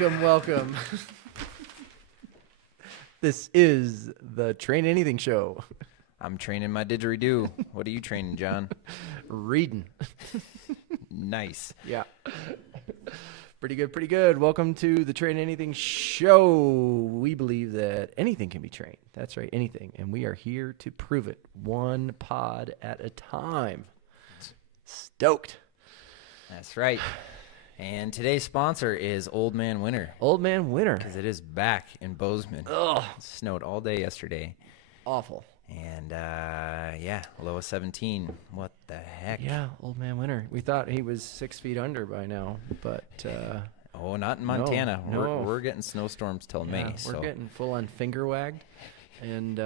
Welcome. This is the Train Anything Show. I'm training my didgeridoo. What are you training, John? Reading. Nice. Yeah. Pretty good. Welcome to the Train Anything Show. We believe that anything can be trained. That's right, anything. And we are here to prove it, one pod at a time. Stoked. That's right. And today's sponsor is Old Man Winter. Old Man Winter. Because it is back in Bozeman. Ugh. It snowed all day yesterday. Awful. And, low of 17. What the heck? Yeah, Old Man Winter. We thought he was 6 feet under by now, but... oh, not in Montana. No. We're getting snowstorms till May. We're getting full-on finger-wagged. And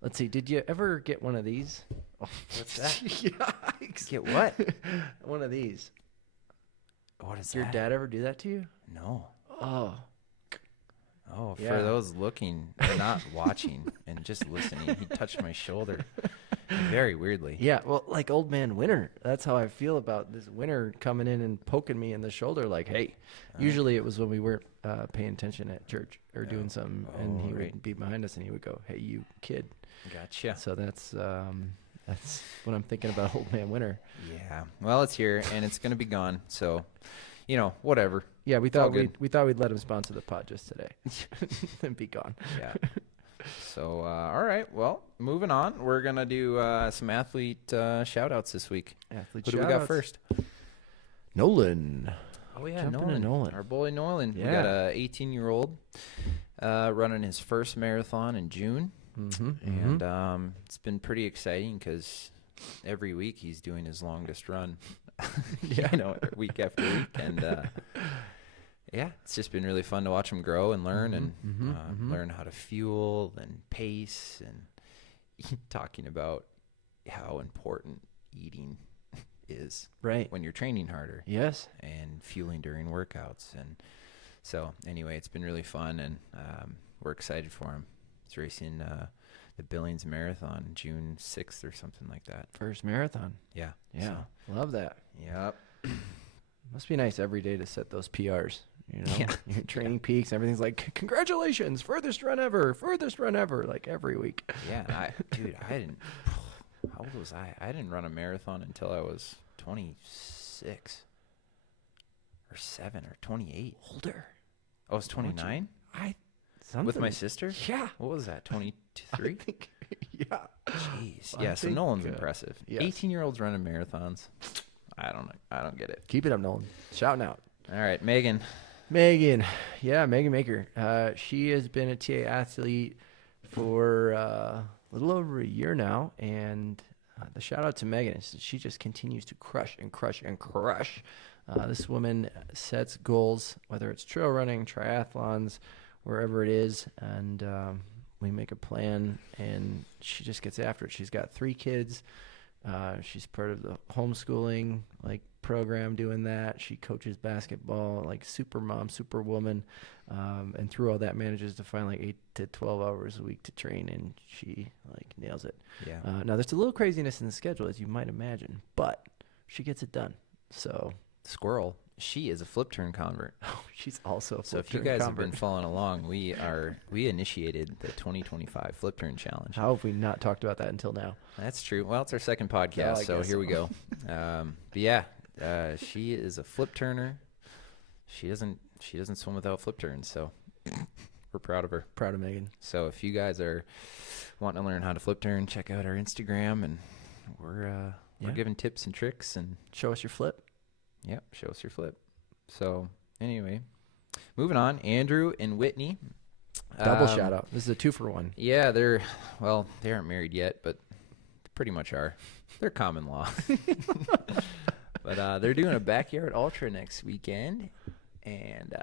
let's see, did you ever get one of these? Oh, what's that? Yikes. Get what? One of these. What is Did your that? dad ever do that to you? No. Oh, For those looking, not watching, and just listening, he touched my shoulder very weirdly. yeah. Well, like Old Man Winter. That's how I feel about this winter coming in and poking me in the shoulder. Like, hey. Usually it was when we weren't paying attention at church or doing something, and he would be behind us, and he would go, "Hey, you kid." Gotcha. So that's what I'm thinking about Old Man Winter. Yeah. Well, it's here, and it's going to be gone. So, whatever. Yeah, we It's all thought good. we thought we'd let him sponsor the pod just today, and be gone. Yeah. So, all right. Well, moving on. We're going to do some athlete shout-outs this week. Athlete Who do we got shout-outs. first? Nolan. Oh, yeah, Jump into Nolan. Our boy Nolan. Yeah. We got a 18-year-old running his first marathon in June. Mm-hmm. And it's been pretty exciting because every week he's doing his longest run, week after week. And, it's just been really fun to watch him grow and learn and learn how to fuel and pace and talking about how important eating is Right. when you're training harder. Yes. And fueling during workouts. And so anyway, it's been really fun, and we're excited for him. He's racing the Billings Marathon June 6th or something like that. First marathon. Yeah. Yeah. Love that. Yep. Must be nice every day to set those PRs. Yeah. Your training peaks. Everything's like, congratulations, furthest run ever, like every week. Yeah. I didn't. How old was I? I didn't run a marathon until I was 26 or 7 or 28. Older. I was 29 Something. with my sister. Yeah. What was that? 23. I think, yeah. Jeez. I Yeah. So think, Nolan's impressive. yes. 18-year-olds running marathons. I don't know. I don't get it. Keep it up, Nolan. Shouting out. All right, Megan. Yeah, Megan Maker. She has been a TA athlete for a little over a year now, and the shout out to Megan is that she just continues to crush and crush and crush. This woman sets goals, whether it's trail running, triathlons, wherever it is, and we make a plan, and she just gets after it. She's got 3 kids. She's part of the homeschooling program doing that. She coaches basketball, super mom, super woman, and through all that manages to find 8 to 12 hours a week to train, and she nails it. Yeah. Now there's a little craziness in the schedule, as you might imagine, but she gets it done. So Squirrel. She is a flip turn convert. she's also a So flip if you turn guys convert. have been following along, we initiated the 2025 flip turn challenge. How have we not talked about that until now? That's true. Well, it's our second podcast, Yeah, I so guess here we so. go. But yeah, she is a flip turner. She doesn't swim without flip turns, so we're proud of her. Proud of Megan. So if you guys are wanting to learn how to flip turn, check out our Instagram, and we're giving tips and tricks, and Show us your flip. yep, show us your flip. So anyway, moving on. Andrew and Whitney. Double shout out. This is a 2-for-1. Yeah, they aren't married yet, but they pretty much are. They're common law. But they're doing a backyard ultra next weekend, and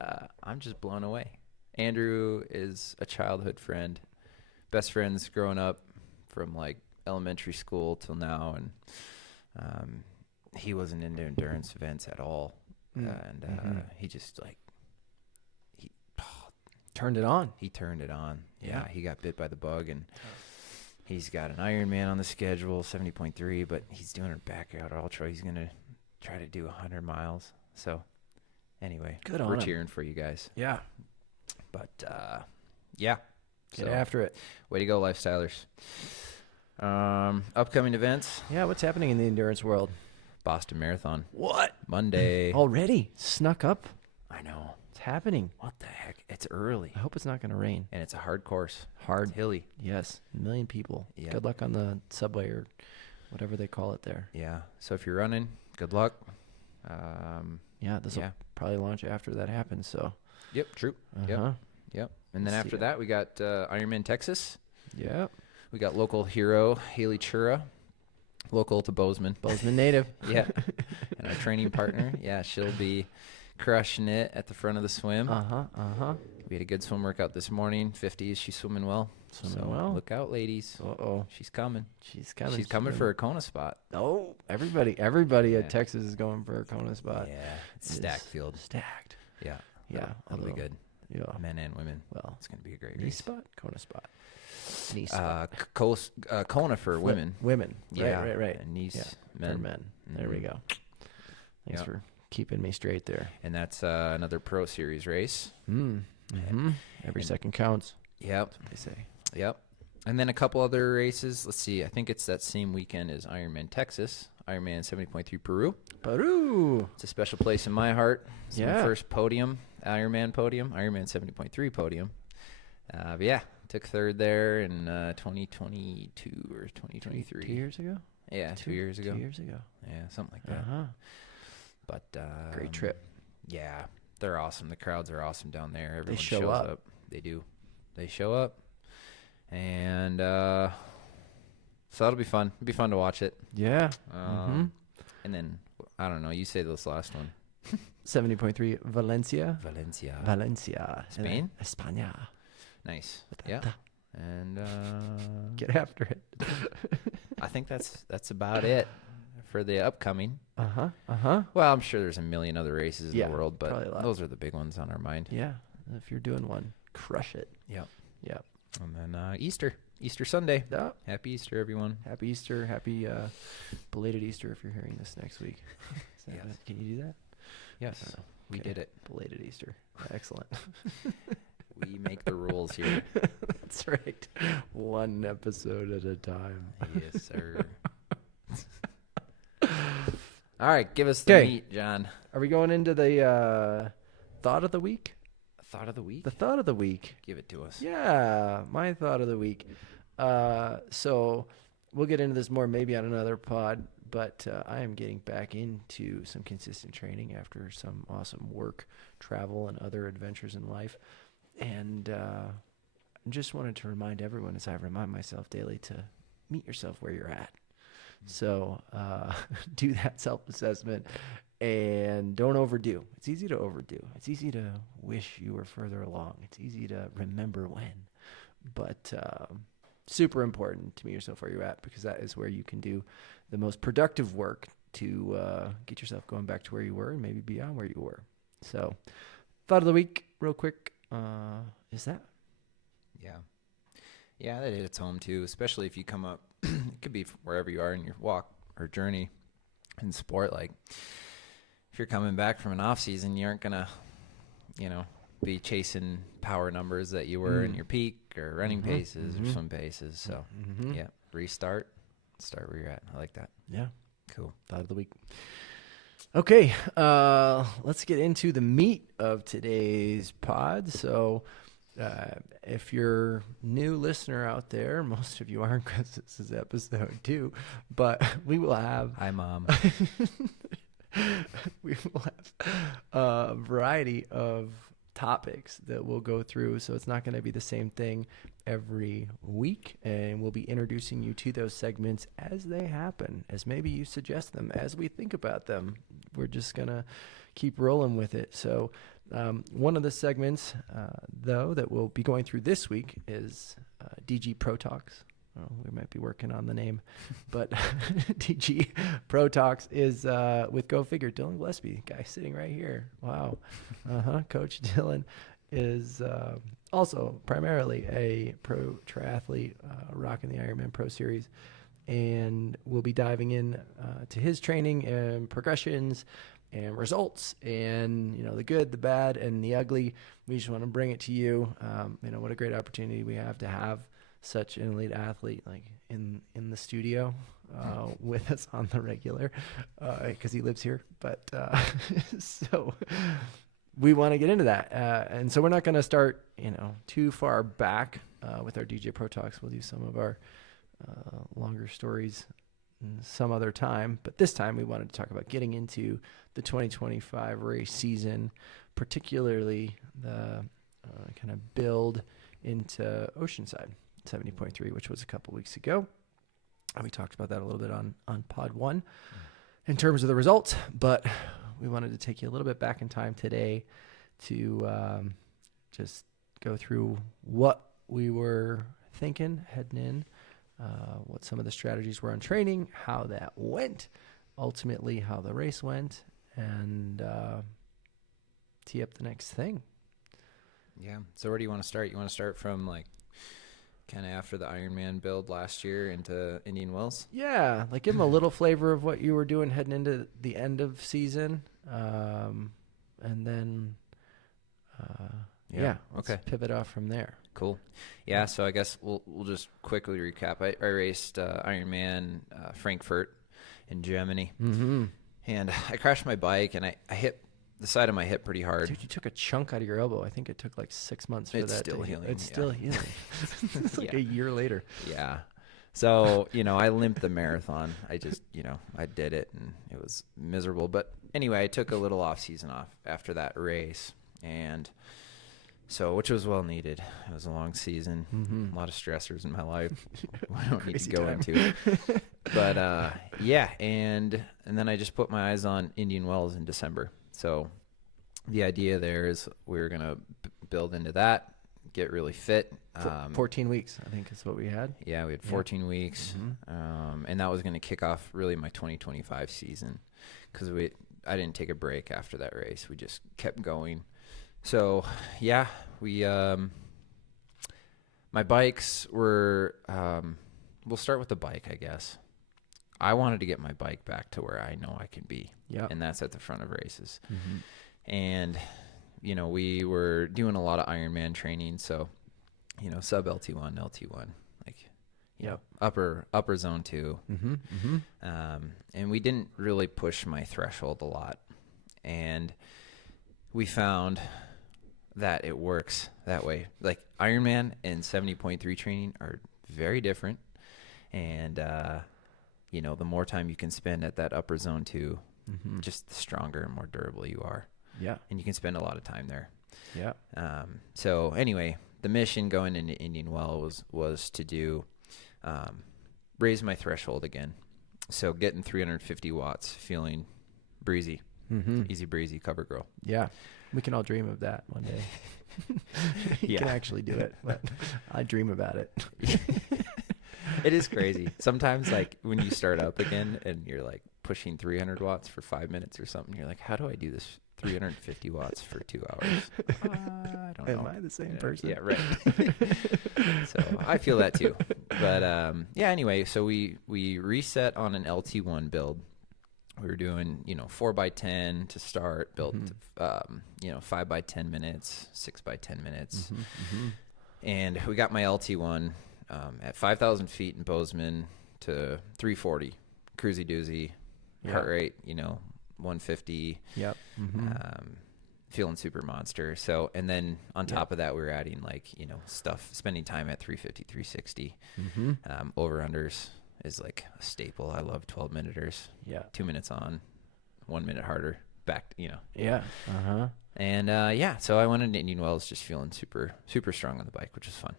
I'm just blown away. Andrew is a childhood friend, best friends growing up from elementary school till now, and he wasn't into endurance events at all, and he just Turned it on. he turned it on. Yeah. He got bit by the bug, and he's got an Ironman on the schedule, 70.3, but he's doing a backyard ultra. He's gonna try to do 100 miles. So anyway, Good on we're him. cheering for you guys. Yeah. But yeah, Get after it. Way to go, lifestylers. Upcoming events. Yeah, what's happening in the endurance world? Boston Marathon. What? Monday. Already? Snuck up? I know. It's happening. What the heck? It's early. I hope it's not going to rain. And it's a hard course. Hard. It's hilly. Yes. A million people. Yeah. Good luck on the subway or whatever they call it there. Yeah. So if you're running, good luck. Yeah, this will probably launch after that happens. So. Yep, true. Uh-huh. Yep. And then after that, we got Ironman Texas. Yeah. We got local hero, Haley Chura, local to Bozeman. Bozeman native. Yeah. And our training partner. Yeah, she'll be crushing it at the front of the swim. We had a good swim workout this morning. 50s. She's swimming well. Swimming well. Look out, ladies. Uh-oh. She's coming. She's coming. She's coming for a Kona spot. Oh, everybody at Texas is going for a Kona spot. Yeah. It's stacked field. Stacked. Yeah. Yeah. It'll be good. Yeah. Men and women. Well, it's going to be a great knee race. spot? Kona spot. Knee spot. Kona for women. Women. Yeah. Right. And knees, men. men. For men. There we go. Thanks for keeping me straight there. And that's another Pro Series race. Every second counts. Yep. That's what they say. Yep. And then a couple other races. Let's see. I think it's that same weekend as Ironman Texas. Ironman 70.3 Peru. It's a special place in my heart. It's my first podium, Ironman 70.3 podium. But yeah, took third there in 2022 or 2023. 2 years ago? Yeah, 2 years ago. 2 years ago. Yeah, something like that. But great trip. Yeah, they're awesome. The crowds are awesome down there. Everyone show shows up. They do. They show up. And so that'll be fun. It'll be fun to watch it. Yeah. And then, I don't know, you say this last one. 70.3 Valencia. Spain? España. Nice. Yeah. And get after it. I think that's about it for the upcoming. Well, I'm sure there's a million other races in the world, but those are the big ones on our mind. Yeah. If you're doing one, crush it. Yep. Yep. And then Easter Sunday. Yep. Happy Easter, everyone. Happy Easter. Happy belated Easter if you're hearing this next week. Yes. Can you do that? Yes. We did it. Belated Easter. Excellent. We make the rules here. That's right. One episode at a time. Yes, sir. All right, give us the meat, John. Are we going into the thought of the week? Thought of the week? The thought of the week. Give it to us. Yeah, my thought of the week. So we'll get into this more maybe on another pod, but I am getting back into some consistent training after some awesome work, travel, and other adventures in life. And I just wanted to remind everyone, as I remind myself daily, to meet yourself where you're at. So do that self-assessment and don't overdo. It's easy to overdo. It's easy to wish you were further along. It's easy to remember when. But super important to meet yourself where you're at, because that is where you can do the most productive work to get yourself going back to where you were and maybe beyond where you were. So thought of the week real quick is that. Yeah, that hits home too, especially if you come up. It could be wherever you are in your walk or journey in sport. Like if you're coming back from an off season, you aren't gonna, be chasing power numbers that you were in your peak or running paces or swim paces. So yeah, start where you're at. I like that. Yeah, cool. Thought of the week. Okay, let's get into the meat of today's pod. So if you're new listener out there, most of you aren't, because this is episode 2, but we will have... Hi, Mom. We will have a variety of topics that we'll go through, so it's not going to be the same thing every week, and we'll be introducing you to those segments as they happen, as maybe you suggest them, as we think about them. We're just going to keep rolling with it. So one of the segments, though, that we'll be going through this week is DG Pro Talks. Oh, we might be working on the name, but DG Pro Talks is with, go figure, Dylan Gillespie, guy sitting right here. Wow. Coach Dylan is also primarily a pro triathlete, rocking the Ironman Pro Series, and we'll be diving in to his training and progressions and results, and the good, the bad, and the ugly. We just want to bring it to you. What a great opportunity we have to have such an elite athlete like in the studio with us on the regular, because he lives here. But so we want to get into that, and so we're not going to start too far back with our DJ Pro Talks. We'll do some of our longer stories some other time, but this time we wanted to talk about getting into the 2025 race season, particularly the kind of build into Oceanside 70.3, which was a couple weeks ago. And we talked about that a little bit on pod 1 in terms of the results, but we wanted to take you a little bit back in time today to just go through what we were thinking heading in, what some of the strategies were on training, how that went, ultimately how the race went, and tee up the next thing. Yeah. So where do you want to start? You want to start from like kind of after the Ironman build last year into Indian Wells? Yeah, like give them a little flavor of what you were doing heading into the end of season, and then let's pivot off from there. Cool. Yeah, so I guess we'll just quickly recap. I raced Ironman Frankfurt in Germany, and I crashed my bike, and I hit the side of my hip pretty hard. Dude, you took a chunk out of your elbow. I think it took like 6 months for it's that. Still healing. It's still healing. It's like a year later. Yeah. So, I limped the marathon. I just, I did it, and it was miserable. But anyway, I took a little off-season off after that race, and so, which was well needed. It was a long season, a lot of stressors in my life. I don't need to go into. But and then I just put my eyes on Indian Wells in December. So the idea there is we were going to build into that, get really fit. 14 weeks, I think is what we had. Yeah, we had 14 weeks, and that was going to kick off really my 2025 season, because I didn't take a break after that race. We just kept going. So, yeah, my bikes were, we'll start with the bike, I guess. I wanted to get my bike back to where I know I can be, and that's at the front of races. And, we were doing a lot of Ironman training, so, sub LT1, LT1, like, upper zone 2. And we didn't really push my threshold a lot. And we found that it works that way. Like Ironman and 70.3 training are very different. And, the more time you can spend at that upper zone 2, just the stronger and more durable you are. Yeah. And you can spend a lot of time there. Yeah. So anyway, the mission going into Indian Well was to do, raise my threshold again. So getting 350 watts, feeling breezy, easy breezy, cover girl. Yeah. We can all dream of that one day. You can actually do it, but I dream about it. It is crazy. Sometimes, like, when you start up again and you're, like, pushing 300 watts for 5 minutes or something, you're like, how do I do this 350 watts for 2 hours? I don't know. Am I the same person? Yeah, right. So I feel that, too. But, anyway, so we reset on an LT1 build. We were doing, 4x10 to start, built, 5x10 minutes, 6x10 minutes. And we got my LT1 at 5,000 feet in Bozeman to 340, cruisy doozy, heart rate, 150. Yep. Feeling super monster. So, and then on top of that, we were adding stuff, spending time at 350, 360. Over-unders is like a staple. I love 12-minuters. Yeah. 2 minutes on, 1 minute harder, back, Yeah. And, so I went into Indian Wells just feeling super, super strong on the bike, which was fun.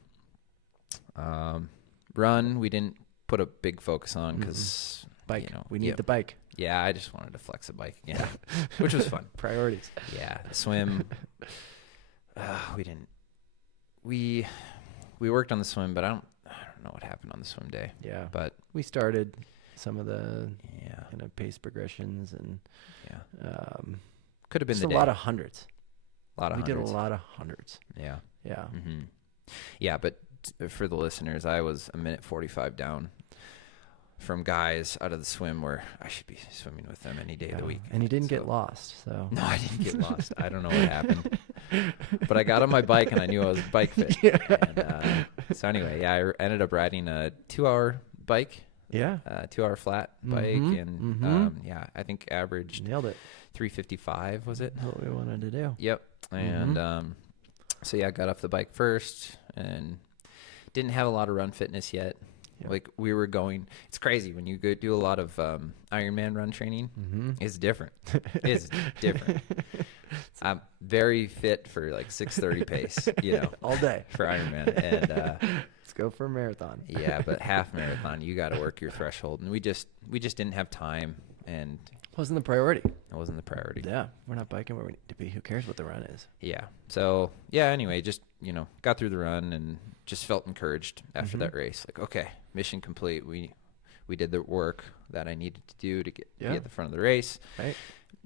Run, we didn't put a big focus on because bike. We need the bike. Yeah, I just wanted to flex a bike again, which was fun. Priorities. Yeah, swim. We didn't. We worked on the swim, but I don't know what happened on the swim day. Yeah, but we started some of the kind of pace progressions and could have been a lot of hundreds. We did a lot of hundreds. Yeah. Yeah. Yeah, but for the listeners, I was a minute 45 down from guys out of the swim where I should be swimming with them any day of the week. And you didn't get lost, so. No, I didn't get lost. I don't know what happened. But I got on my bike and I knew I was bike fit. Yeah. And, so anyway, I ended up riding a 2-hour bike. Yeah. 2-hour flat bike. And I think averaged Nailed it. 355 was it? That's what we wanted to do. Yep. And so I got off the bike first and didn't have a lot of run fitness yet. Yep. Like we were going, it's crazy when you go do a lot of Ironman run training. It's different. It's different. I'm very fit for like 6:30 pace, all day for Ironman. And let's go for a marathon. yeah, but half marathon, you got to work your threshold, and we just didn't have time, and Wasn't the priority. it wasn't the priority. Yeah, we're not biking where we need to be. Who cares what the run is? Yeah. So yeah. Anyway, just got through the run and just felt encouraged after that race. Like, okay, mission complete. We did the work that I needed to do to be at the front of the race. Right.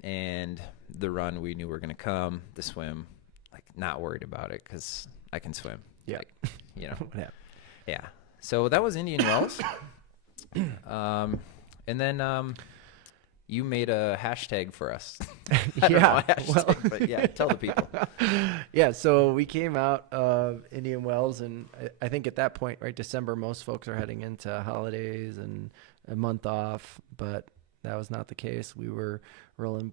And the run, we knew we were going to come. The swim, like, not worried about it because I can swim. Yeah. Like, Yeah. Yeah. So that was Indian Wells. And then you made a hashtag for us. I don't know a hashtag, but yeah, tell the people. Yeah, so we came out of Indian Wells, and I think at that point, right, December, most folks are heading into holidays and a month off, but that was not the case. We were rolling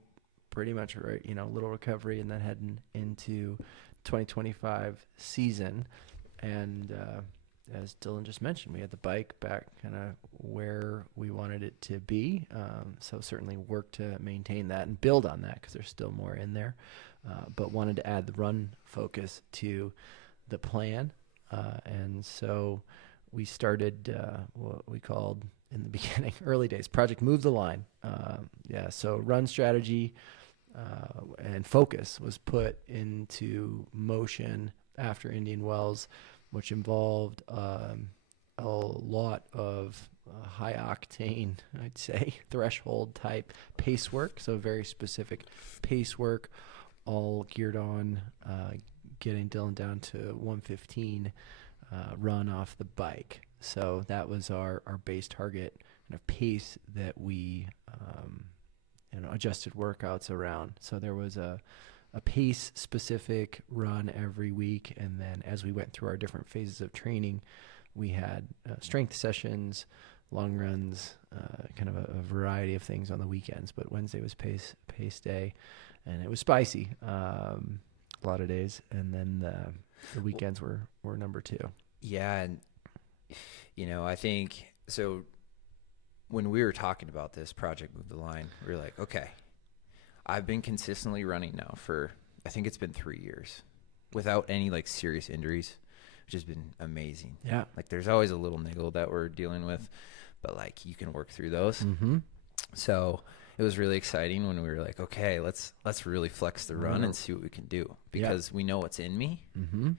pretty much right, little recovery and then heading into 2025 season. And as Dylan just mentioned, we had the bike back kind of where we wanted it to be. So certainly work to maintain that and build on that because there's still more in there. But wanted to add the run focus to the plan. And so we started what we called in the beginning, early days, Project Move the Line. So run strategy and focus was put into motion after Indian Wells, which involved a lot of high octane, I'd say, threshold type pace work. So very specific pace work, all geared on getting Dylan down to 115 run off the bike. So that was our base target kind of pace that we adjusted workouts around. So there was a pace specific run every week, and then as we went through our different phases of training, we had strength sessions, long runs, kind of a variety of things on the weekends. But Wednesday was pace day, and it was spicy a lot of days, and then the weekends were number two. Yeah, and I think so. When we were talking about this Project Move the Line, we were like, okay, I've been consistently running now for, I think it's been 3 years without any like serious injuries, which has been amazing. Yeah. Like there's always a little niggle that we're dealing with, but like you can work through those. Mm-hmm. So it was really exciting when we were like, okay, let's really flex the run and see what we can do because we know what's in me. Mm-hmm.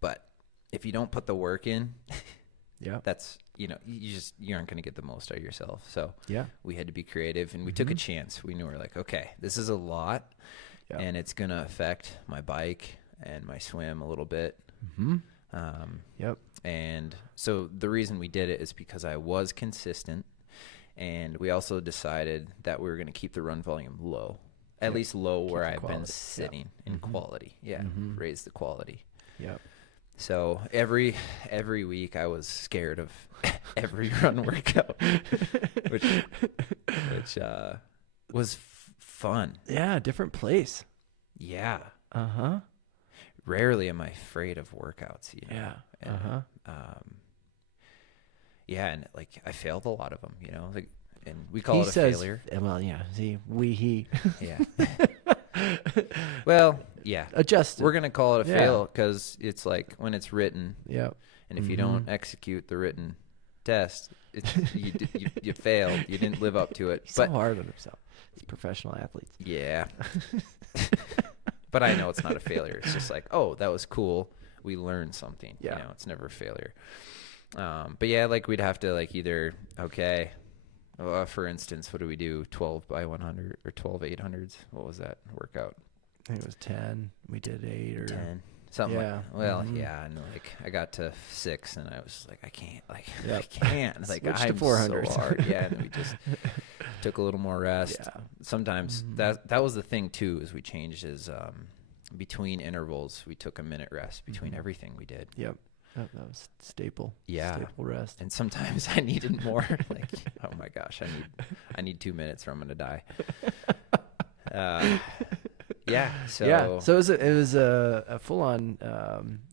But if you don't put the work in, that's, you aren't going to get the most out of yourself. So we had to be creative, and we took a chance. We knew we were like, okay, this is a lot, and it's going to affect my bike and my swim a little bit. Mm-hmm. And so the reason we did it is because I was consistent, and we also decided that we were going to keep the run volume low, at least low where I've been sitting in quality. Yeah, raise the quality. Yep. So every week I was scared of every run workout, which was fun. Yeah, different place. Yeah. Uh-huh. Rarely am I afraid of workouts. Yeah. And, and like I failed a lot of them, like, and we call it a failure. Well, yeah. See, he. Yeah. Well, yeah. Adjusted. We're gonna call it a fail because it's like when it's written. Yeah. And if you don't execute the written test, you failed. You didn't live up to it. He's so hard on himself. He's professional athletes. Yeah. But I know it's not a failure. It's just like, oh, that was cool. We learned something. Yeah. It's never a failure. But yeah, like we'd have to like either, okay, for instance, what do we do? 12 by 100 or 12 800s. What was that workout? I think it was 10. We did 8 or 10. Something Yeah. like, well, Mhm. yeah, and like I got to 6 and I was like, I can't, like, Yep. I can't, like, Switch to I'm 400s. so hard. Yeah, and then we just took a little more rest. Yeah. Sometimes that was the thing too, is we changed is between intervals, we took a minute rest between everything we did. Yep. That was staple. Yeah. Staple rest. And sometimes I needed more. Like, oh my gosh, I need 2 minutes or I'm gonna die. Yeah. So it was a full on.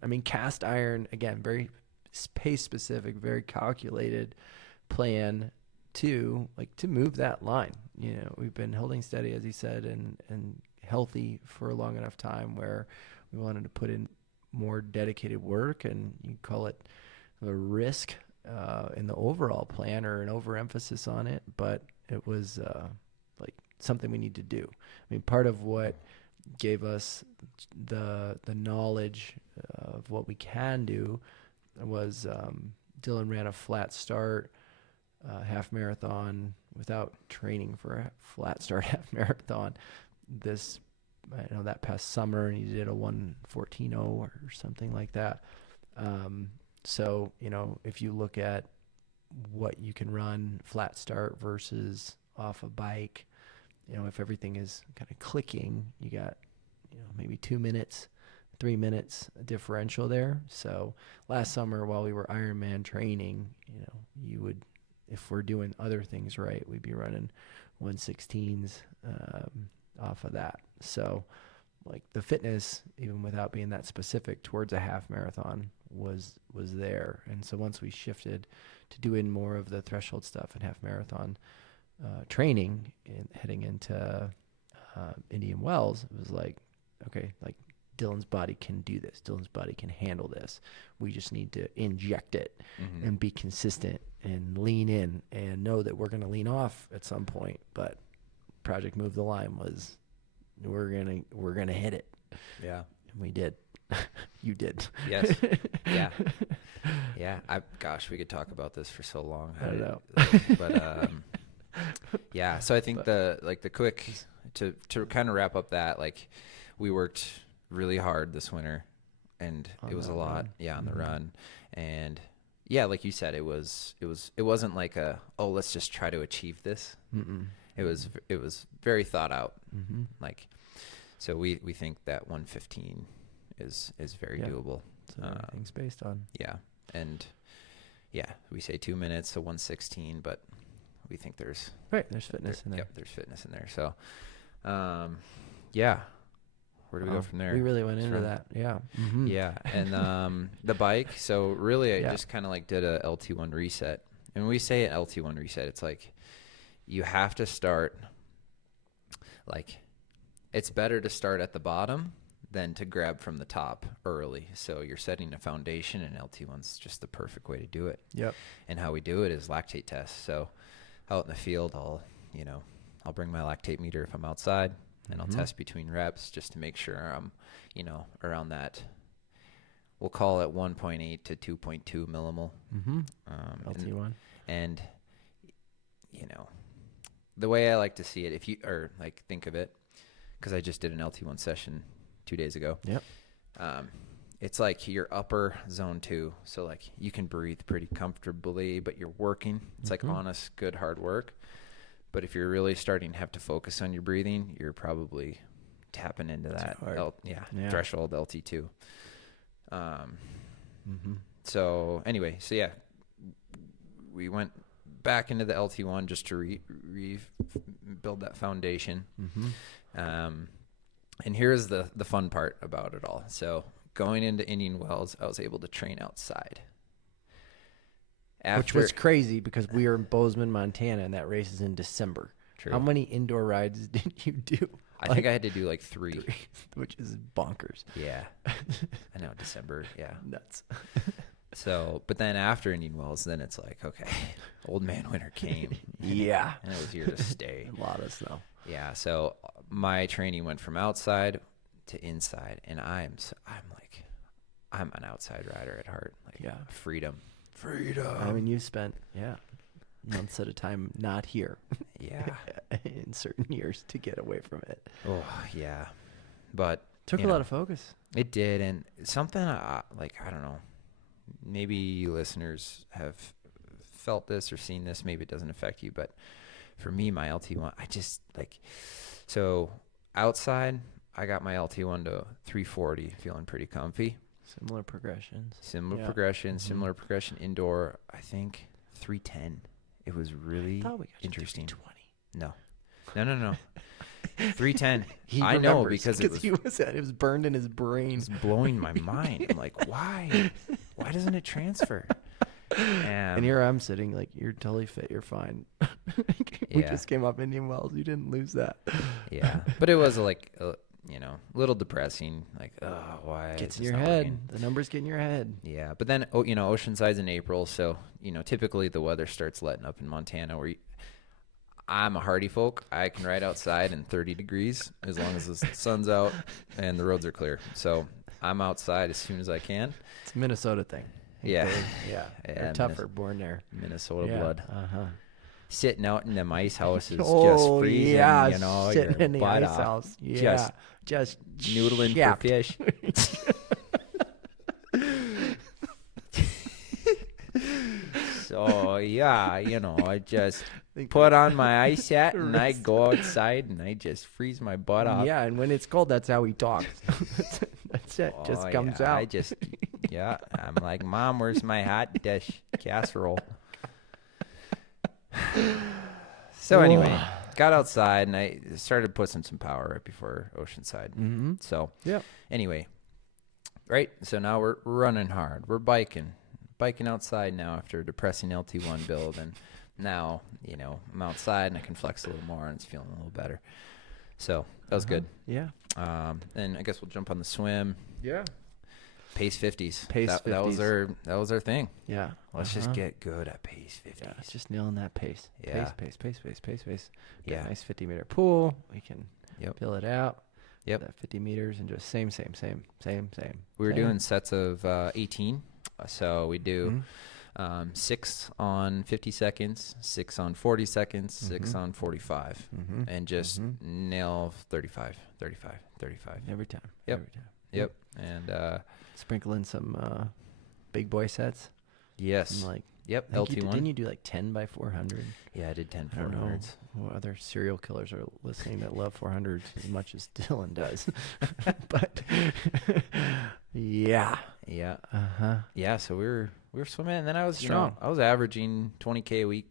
I mean, cast iron again, very pace specific, very calculated plan to move that line. You know, we've been holding steady, as he said, and healthy for a long enough time where we wanted to put in more dedicated work, and you call it a risk in the overall plan or an overemphasis on it, but it was like something we need to do. I mean, part of what gave us the knowledge of what we can do was Dylan ran a flat start half marathon without training for a flat start half marathon that past summer, and he did a 1:14.0 or something like that. So, you know, if you look at what you can run flat start versus off a bike, you know, if everything is kind of clicking, you got, you know, maybe 2 minutes, 3 minutes differential there. So last summer while we were Ironman training, you know, you would, if we're doing other things right, we'd be running 1:16s off of that. So like the fitness, even without being that specific towards a half marathon, was there. And so once we shifted to doing more of the threshold stuff and half marathon training and heading into Indian Wells, it was like, okay, like Dylan's body can do this. Dylan's body can handle this. We just need to inject it and be consistent and lean in and know that we're going to lean off at some point. But Project Move the Line was, we're gonna hit it. Yeah. And we did. You did. Yes. Yeah. Yeah. Gosh, we could talk about this for so long. I don't know. But yeah. So I think the quick to kind of wrap up that, like, we worked really hard this winter, and it was a lot. Run. Yeah, on the run, and yeah, like you said, it wasn't like let's just try to achieve this. It was very thought out. Like, so we think that 1:15 is very doable. So everything's based on. Yeah. And yeah, we say 2 minutes, so 1:16, but we think there's fitness in there. Yep, there's fitness in there. So yeah. Where do we go from there? We really went into that. Yeah. Yeah. And the bike, so really I just kind of like did a LT1 reset. And when we say an LT1 reset, it's like you have to start, like, it's better to start at the bottom than to grab from the top early. So you're setting a foundation, and LT1's just the perfect way to do it. Yep. And how we do it is lactate tests. So out in the field, I'll bring my lactate meter if I'm outside, and I'll test between reps just to make sure I'm, around that. We'll call it 1.8 to 2.2 millimole. LT1. And the way I like to see it, think of it, because I just did an LT1 session 2 days ago. Yep. It's like your upper zone 2. So like you can breathe pretty comfortably, but you're working. It's like honest, good, hard work. But if you're really starting to have to focus on your breathing, you're probably tapping into that threshold LT2. So anyway, yeah, we went back into the LT1 just to rebuild that foundation. And here's the fun part about it all. So going into Indian Wells, I was able to train outside. Which was crazy because we are in Bozeman, Montana, and that race is in December. True. How many indoor rides did you do? I think I had to do like 3. Which is bonkers. Yeah. I know, December, yeah. Nuts. So, but then after Indian Wells, then it's like, okay, old man winter came. Yeah. And it was here to stay. A lot of snow. Yeah, so my training went from outside to inside, and I'm an outside rider at heart. Like, yeah. Freedom. I mean, you spent, months at a time not here. Yeah. In certain years to get away from it. Oh, yeah. But Took a lot of focus. It did, and something like, I don't know, maybe listeners have felt this or seen this. Maybe it doesn't affect you, but for me, my LT1, I just like, so outside, I got my LT1 to 340, feeling pretty comfy. Similar progressions. Similar progression indoor, I think 310. It was really interesting. 320. No. 310. I know because it was burned in his brain. It was blowing my mind. I'm like, why? Why doesn't it transfer? And here I'm sitting like, you're totally fit. You're fine. We just came off Indian Wells. You didn't lose that. Yeah. But it was like, a little depressing. Like, why? Gets in your head. The numbers get in your head. Yeah. But then, Oceanside's in April. So, typically the weather starts letting up in Montana where I'm a hardy folk. I can ride outside in 30 degrees as long as the sun's out and the roads are clear. So I'm outside as soon as I can. It's a Minnesota thing. Yeah. They're tougher, born there. Minnesota blood. Uh-huh. Sitting out in them ice houses, just freezing, sitting in the ice house. Yeah. Just noodling for fish. So, I just put on my ice hat and I go outside and I just freeze my butt off. Yeah, and when it's cold, that's how he talks. That's it. Just comes out. I'm like, Mom, where's my hot dish casserole? So anyway, got outside and I started putting some power right before Oceanside. Mm-hmm. So anyway, right? So now we're running hard. We're biking outside now after a depressing LT1 build. And now, I'm outside and I can flex a little more and it's feeling a little better. So that was good. Yeah. And I guess we'll jump on the swim. Yeah. Pace 50s. Pace 50s. That was our thing. Yeah. Let's just get good at pace 50s. Yeah, just nailing that pace. Yeah. Pace. Yeah. Nice 50-meter pool. We can fill it out. Yep. That 50 meters and just same. We were doing sets of 18. So we do 6 on 50 seconds, 6 on 40 seconds, 6 on 45, and just nail 35. Every time. Yep. And sprinkle in some big boy sets. Yes. LT1. Didn't you do like 10 by 400? Yeah, I did 10 I don't know 400s. what other serial killers are listening that love 400s as much as Dylan does. But yeah. Yeah, so we were swimming, and then I was strong. I was averaging 20K a week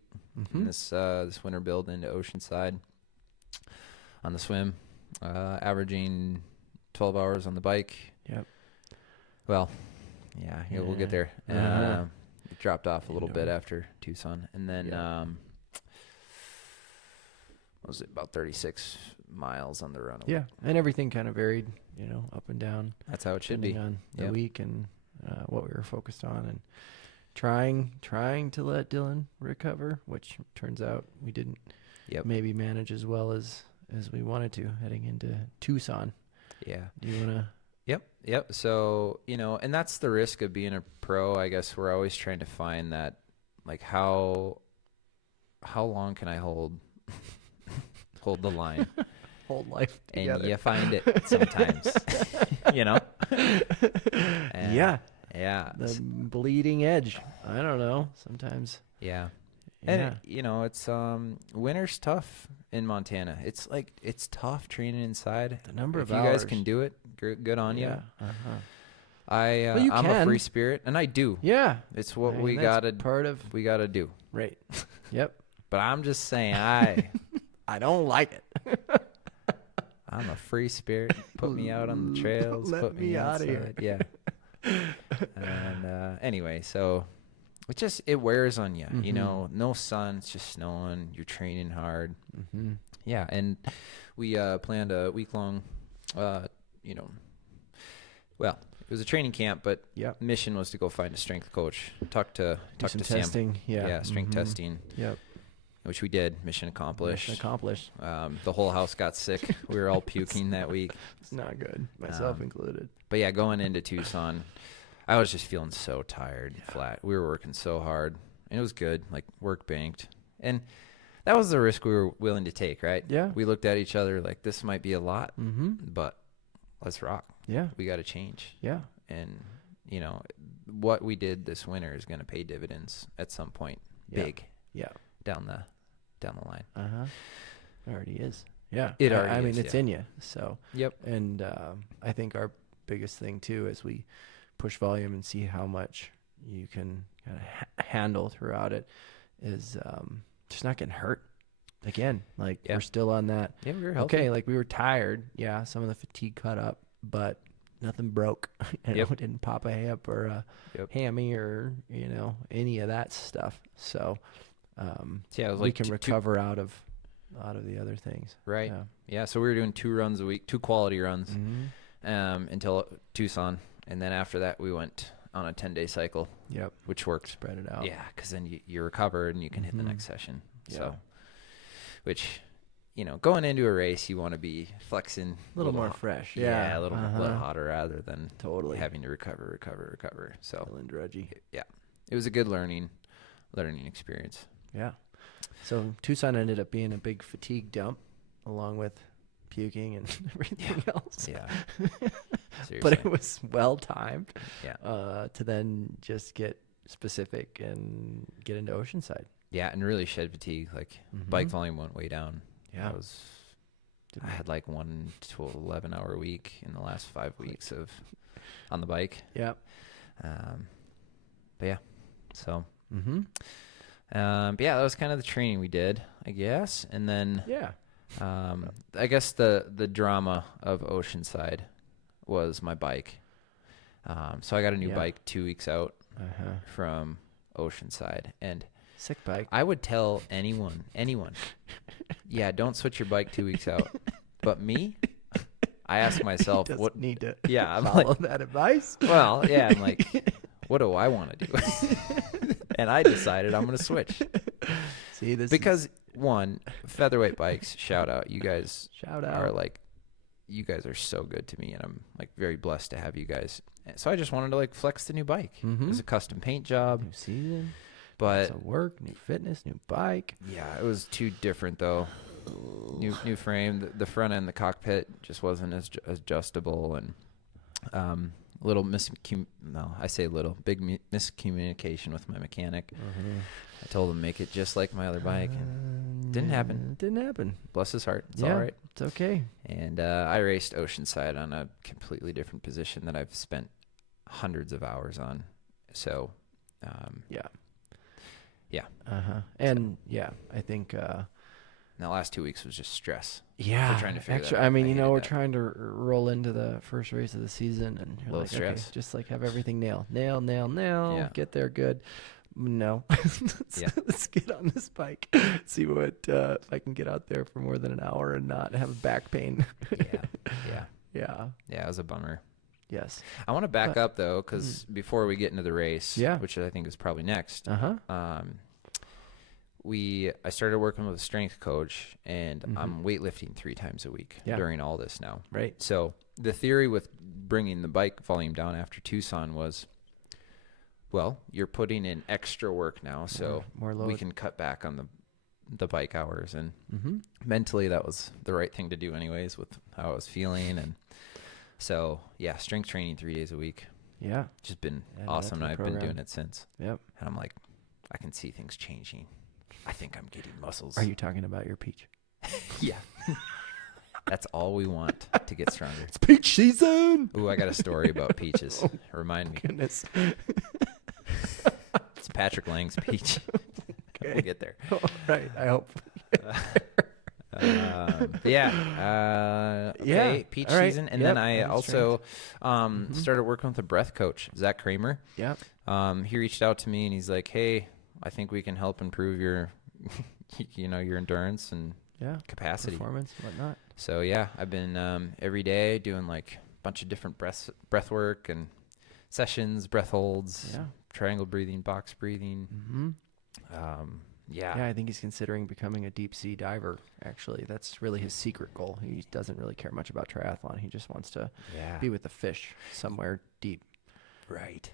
in this winter build into Oceanside on the swim, averaging 12 hours on the bike. Yep. Well, we'll get there. It dropped off a little bit after Tucson, and then what was it, about 36 miles on the run? Yeah, and everything kind of varied, up and down. That's how it should be. Depending on the week and what we were focused on, and trying to let Dylan recover, which turns out we didn't maybe manage as well as we wanted to heading into Tucson. Yeah. Do you want to? Yep. So, and that's the risk of being a pro. I guess we're always trying to find that, like, how long can I hold the line? Hold life together. And you find it sometimes, And yeah. The bleeding edge. I don't know. Sometimes. Yeah. And, it's winter's tough in Montana. It's tough training inside. The number of hours. If you guys can do it, good on you. I'm a free spirit, and I do. Yeah. It's what we gotta do. Right. Yep. But I'm just saying, I don't like it. I'm a free spirit. Put me out on the trails. Put me out of here. Yeah. And anyway, so it wears on you. No sun. It's just snowing. You're training hard. Yeah, and we planned a week-long, well, it was a training camp, but mission was to go find a strength coach. Talk to Sam. Testing. Yeah. Strength testing. Yep. Which we did. Mission accomplished. The whole house got sick. We were all puking that week. It's not good, myself included. But yeah, going into Tucson, I was just feeling so tired, flat. We were working so hard. And it was good, like work banked. And that was the risk we were willing to take, right? Yeah. We looked at each other like, this might be a lot, but let's rock. Yeah. We got to change. Yeah. And, you know, what we did this winter is going to pay dividends at some point. Yeah. Big. Yeah. Down the line. It already is. Yeah. It I already mean, is, it's in you. So, Yep. and I think our biggest thing too, as we push volume and see how much you can kind of handle throughout it, is just not getting hurt. Again, like we're still on that. Yeah, we were healthy. Okay, like we were tired. Yeah, some of the fatigue caught up, but nothing broke. It didn't pop a hip or a hammy or, you know, any of that stuff. So, it was we like can recover out of the other things. Right. Yeah. So we were doing 2 runs a week, 2 quality runs, until Tucson. And then after that, we went on a 10-day cycle. Yep. Which worked. Spread it out. Yeah. Cause then you recover and you can hit the next session. Yeah. So, which, you know, going into a race, you want to be flexing a little more fresh. Yeah. A little hotter rather than having to recover. So feeling drudgy. Yeah. It was a good learning experience. Yeah. So Tucson ended up being a big fatigue dump along with puking and everything else. Yeah. But it was well timed. Yeah. To then just get specific and get into Oceanside. Yeah, and really shed fatigue. Like bike volume went way down. Yeah. I had like 1 to 11 hour week in the last 5 weeks on the bike. Yeah. But yeah. So but yeah, that was kind of the training we did, I guess. And then I guess the drama of Oceanside was my bike. So I got a new bike 2 weeks out from Oceanside, and sick bike. I would tell anyone, yeah, don't switch your bike 2 weeks out. But me, I ask myself, what need to I'm follow like, that advice? Well, yeah, I'm like, what do I want to do? And I decided I'm going to switch. See, because one, featherweight bikes, shout out. You guys are like, you guys are so good to me, and I'm like very blessed to have you guys. So I just wanted to like flex the new bike. It was a custom paint job. New season. But work, new fitness, new bike. Yeah, it was too different though. New frame. The front end, the cockpit just wasn't as adjustable, and big miscommunication with my mechanic. I told him make it just like my other bike, and didn't happen. Bless his heart. It's all right. It's okay. And I raced Oceanside on a completely different position that I've spent hundreds of hours on. So, And I think the last 2 weeks was just stress. Yeah. We're trying to figure that out. I mean, we're trying to roll into the first race of the season, and you're like, stress. Okay, just like have everything nail. Yeah. Get there good. No. Let's get on this bike. See what if I can get out there for more than an hour and not have back pain. Yeah, it was a bummer. Yes. I want to back up though, because before we get into the race, which I think is probably next, I started working with a strength coach, and I'm weightlifting 3 times a week during all this now. Right. So the theory with bringing the bike volume down after Tucson was, well, you're putting in extra work now, so more load. We can cut back on the bike hours. And mentally that was the right thing to do anyways with how I was feeling. And so, strength training 3 days a week. Yeah. Just been awesome, and I've been doing it since. Yep. And I'm like, I can see things changing. I think I'm getting muscles. Are you talking about your peach? Yeah. That's all we want to get stronger. It's peach season. Ooh, I got a story about peaches. Remind me. Goodness. It's Patrick Lang's peach. Okay. We'll get there. All right. I hope. Peach season. And then I also started working with a breath coach, Zach Kramer. Yeah. He reached out to me, and he's like, hey, I think we can help improve your your endurance and capacity, performance, whatnot. So I've been every day doing like a bunch of different breath work and sessions, breath holds, triangle breathing, box breathing. I think he's considering becoming a deep sea diver. Actually, that's really his secret goal. He doesn't really care much about triathlon. He just wants to be with the fish somewhere deep. Right.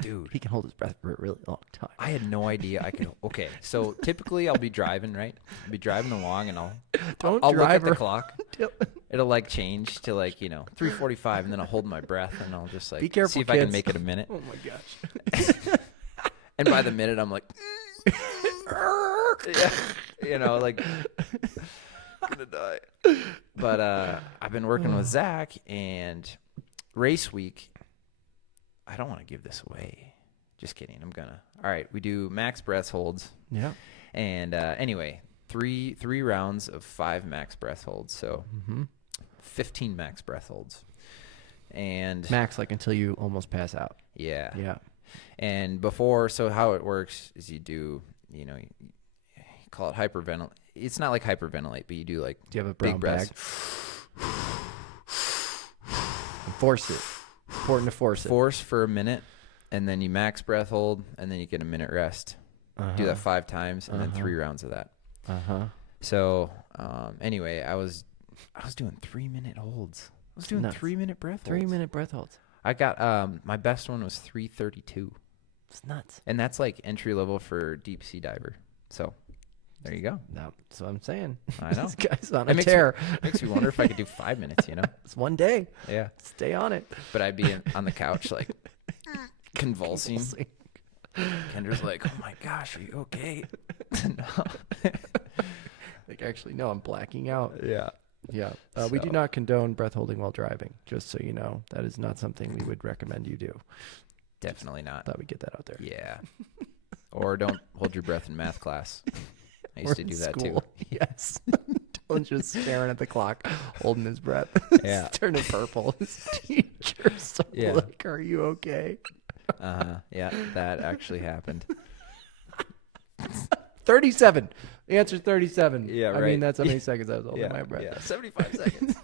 Dude. He can hold his breath for a really long time. I had no idea I could. Okay, so typically I'll be driving, right? I'll be driving along, and I'll look at the clock. It'll like change to like 3:45, and then I'll hold my breath, and I'll just like be careful, see if kids. I can make it a minute. Oh my gosh! And by the minute, I'm like, yeah, like gonna die. But I've been working with Zach, and race week. I don't want to give this away. Just kidding. I'm gonna. All right, we do max breath holds. Yeah. And anyway, three rounds of 5 max breath holds. So 15 max breath holds. And max, like until you almost pass out. Yeah. Yeah. And before, so how it works is you do, you call it hyperventilate. It's not like hyperventilate, but you do like do you have a brown big breaths. And force it. Important to force it. Force for a minute, and then you max breath hold, and then you get a minute rest. Do that 5 times, and then 3 rounds of that. So anyway, I was doing 3-minute holds. I was doing 3-minute breath holds. 3-minute breath holds. I got my best one was 3:32. It's nuts. And that's like entry level for deep sea diver. So there you go. No, that's what I'm saying. I know. This guy's on a tear. Makes me wonder if I could do 5 minutes, It's one day. Yeah. Stay on it. But I'd be on the couch like convulsing. Kendra's like, oh my gosh, are you okay? No. Like, actually, no, I'm blacking out. Yeah. Yeah. We do not condone breath holding while driving, just so you know. That is not something we would recommend you do. Definitely not. Thought we'd get that out there. Yeah. Or don't hold your breath in math class. I used to do that too. Yes. Dylan's just staring at the clock, holding his breath. Yeah. It's turning purple. His teacher's Yeah. like, are you okay? Yeah, that actually happened. 37. The answer's 37. Yeah, right. I mean, that's how many seconds I was holding my breath. Yeah, 75 seconds.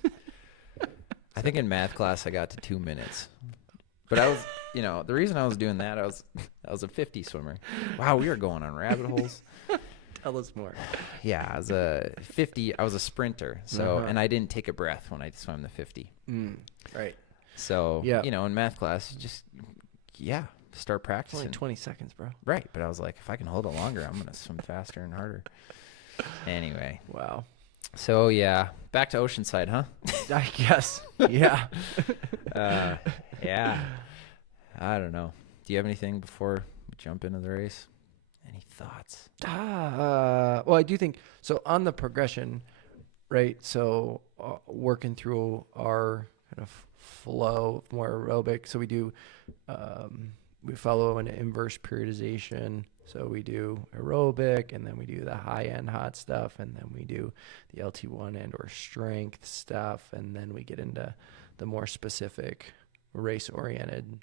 I think in math class I got to 2 minutes. But I was, the reason I was doing that, I was a 50 swimmer. Wow, we are going on rabbit holes. Tell us more. Yeah, I was a sprinter. So, and I didn't take a breath when I swam the 50. Right. So, in math class, just, start It's practicing. only 20 seconds, bro. Right. But I was like, if I can hold it longer, I'm going to swim faster and harder. Anyway. Wow. So, back to Oceanside, huh? I guess. Yeah. Yeah. I don't know. Do you have anything before we jump into the race? Any thoughts? Well, I do think so on the progression, right? So working through our kind of flow, more aerobic. So we do, we follow an inverse periodization. So we do aerobic, and then we do the high-end hot stuff, and then we do the LT1 and or strength stuff, and then we get into the more specific race-oriented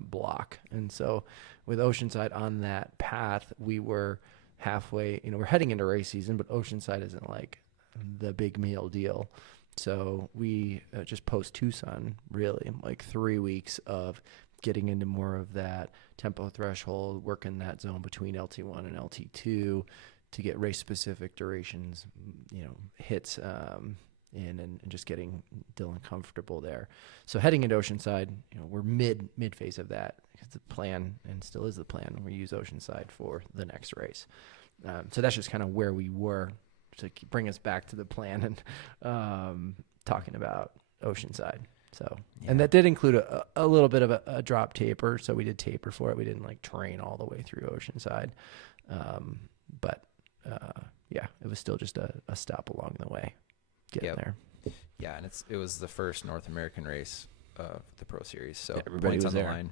block. And so with Oceanside on that path, we were halfway, we're heading into race season, but Oceanside isn't like the big meal deal. So we just post Tucson, really, like 3 weeks of getting into more of that tempo threshold, working that zone between LT1 and LT2 to get race specific durations, hits in and just getting Dylan comfortable there. So heading into Oceanside, we're mid phase of that. It's the plan, and still is the plan. We use Oceanside for the next race. So that's just kind of where we were to bring us back to the plan and talking about Oceanside. So, and that did include a little bit of a drop taper. So we did taper for it. We didn't like train all the way through Oceanside. But it was still just a stop along the way getting there. Yeah. And it was the first North American race of the Pro Series. So everybody was on there. The line.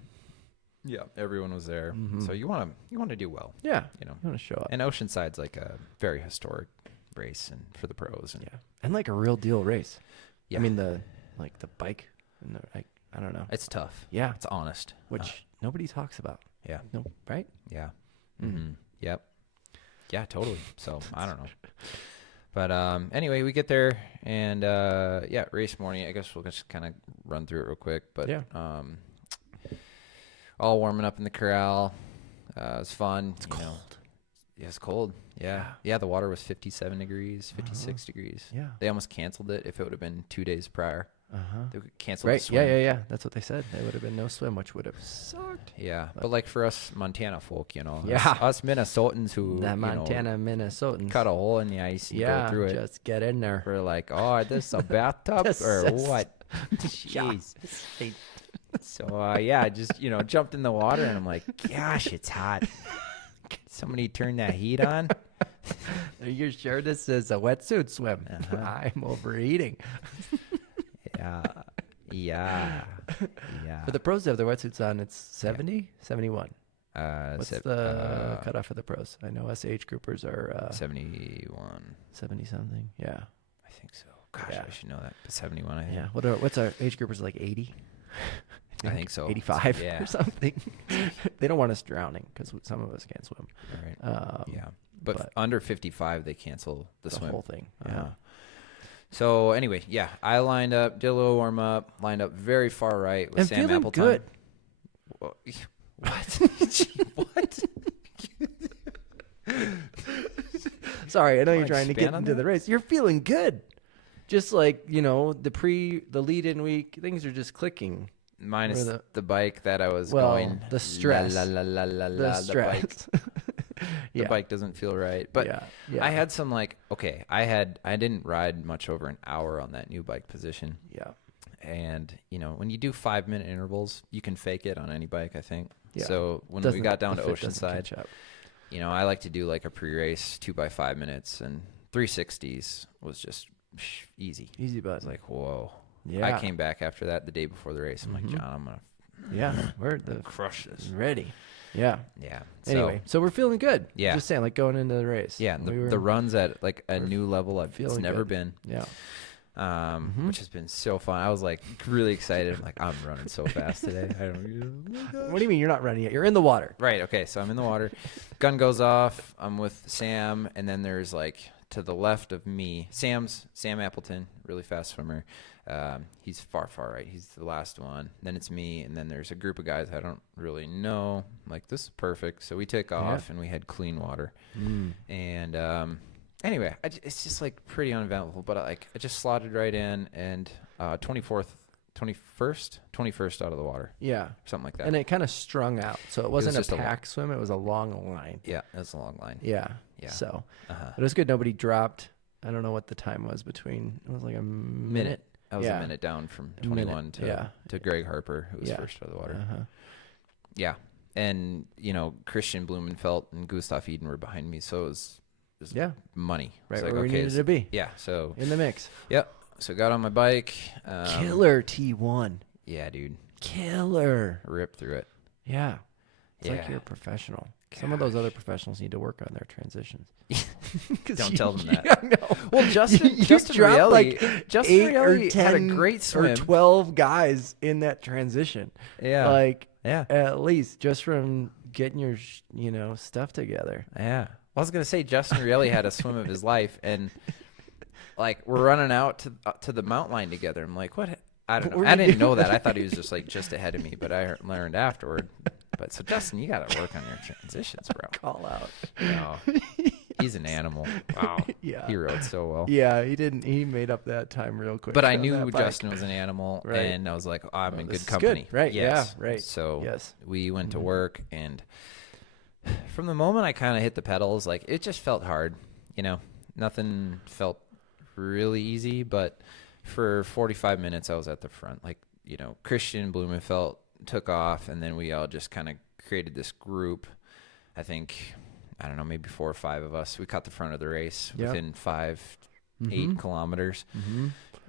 Yeah. Everyone was there. Mm-hmm. So you want to do well. Yeah. You want to show up. And Oceanside's like a very historic race and for the pros. And and like a real deal race. Yeah. I mean, the bike, and I don't know. It's tough. Yeah. It's honest. Which nobody talks about. Yeah. No, right? Yeah. Mm-hmm. Yep. Yeah, totally. So I don't know. But anyway, we get there and race morning. I guess we'll just kind of run through it real quick. But all warming up in the corral. It was fun. It's cold. Yeah, it's cold. Yeah. Yeah, the water was 57 degrees, 56 degrees. Yeah. They almost canceled it if it would have been 2 days prior. They would cancel the Right. swim. Yeah. That's what they said. There would have been no swim, which would have sucked. Yeah, but like for us Montana folk, Yeah. us Minnesotans who The Montana, Minnesotans. cut a hole in the ice and go through it. Just get in there. We're like, oh, this is a bathtub or what? Jeez. So I just jumped in the water and I'm like, gosh, it's hot. Somebody turn that heat on. Are you sure this is a wetsuit swim? I'm overeating. Yeah. For the pros to have their wetsuits on, it's 70, 71. What's the cutoff for the pros? I know us age groupers are 71. 70 something. Yeah. I think so. Gosh, I should know that. But 71, I think. Yeah. What's our age groupers, like 80? I think so. 85 or something. They don't want us drowning because some of us can't swim. All right. But under 55, they cancel the swim. Whole thing. Yeah. So anyway, I lined up, did a little warm up, lined up very far right with and Sam feeling Appleton. Good. What? What? Sorry, I know you're trying to get into the race. You're feeling good. Just like, the lead-in week, things are just clicking. Minus the bike that I was going. The stress. The stress. The bike doesn't feel right. But I had some I didn't ride much over an hour on that new bike position. Yeah. And, when you do 5-minute intervals, you can fake it on any bike, I think. Yeah. So when we got down to Oceanside, I like to do like a pre-race 2x5 minutes, and 360s was just easy. Easy button. It's like, whoa. Yeah. I came back after that the day before the race. I'm like, John, I'm going to crush this. Ready. Yeah. Yeah. Anyway, so we're feeling good. Yeah. Just saying, like going into the race. Yeah. The run's at like a new level it's never been. Yeah. Which has been so fun. I was like really excited. I'm like, I'm running so fast today. What do you mean you're not running yet? You're in the water. Right. Okay. So I'm in the water. Gun goes off. I'm with Sam, and then there's like to the left of me, Sam Appleton, really fast swimmer. He's far right. He's the last one. Then it's me, and then there's a group of guys I don't really know. I'm like, this is perfect. So we take off, and we had clean water. And anyway, it's just like pretty uneventful. But I just slotted right in, and 21st out of the water. Yeah, something like that. And it kind of strung out, so it wasn't a pack swim. It was a long line. Yeah, it was a long line. Yeah. So but it was good. Nobody dropped. I don't know what the time was between. It was like a minute. I was a minute down from 21 to Greg Harper, who was first out of the water. Yeah. And, Christian Blumenfeld and Gustav Eden were behind me, so it was money. Right where we needed to be. Yeah, so. In the mix. Yep. So got on my bike. Killer T1. Yeah, dude. Killer. Ripped through it. Yeah. It's like you're a professional. Gosh. Some of those other professionals need to work on their transitions. Don't tell them that. Yeah, no. Well, Justin Rielli, had a great swim. Or 12 guys in that transition. Yeah. At least just from getting your, stuff together. Yeah. I was going to say Justin Rielli had a swim of his life, and we're running out to the mountain line together. I'm like, what? I don't know. I didn't know that. I thought he was just ahead of me, but I learned afterward. But so Justin, you got to work on your transitions, bro. Call out. He's an animal. Wow. Yeah. He rode so well. Yeah, he didn't. He made up that time real quick. But I knew Justin was an animal, and I was like, I'm in good company. Good. Right. Yes. Yeah. Right. So we went to work, and from the moment I kind of hit the pedals, it just felt hard. Nothing felt really easy, but for 45 minutes I was at the front. Christian Blumenfeld took off, and then we all just kind of created this group. I think, I don't know, maybe 4 or 5 of us. We caught the front of the race within 8 kilometers.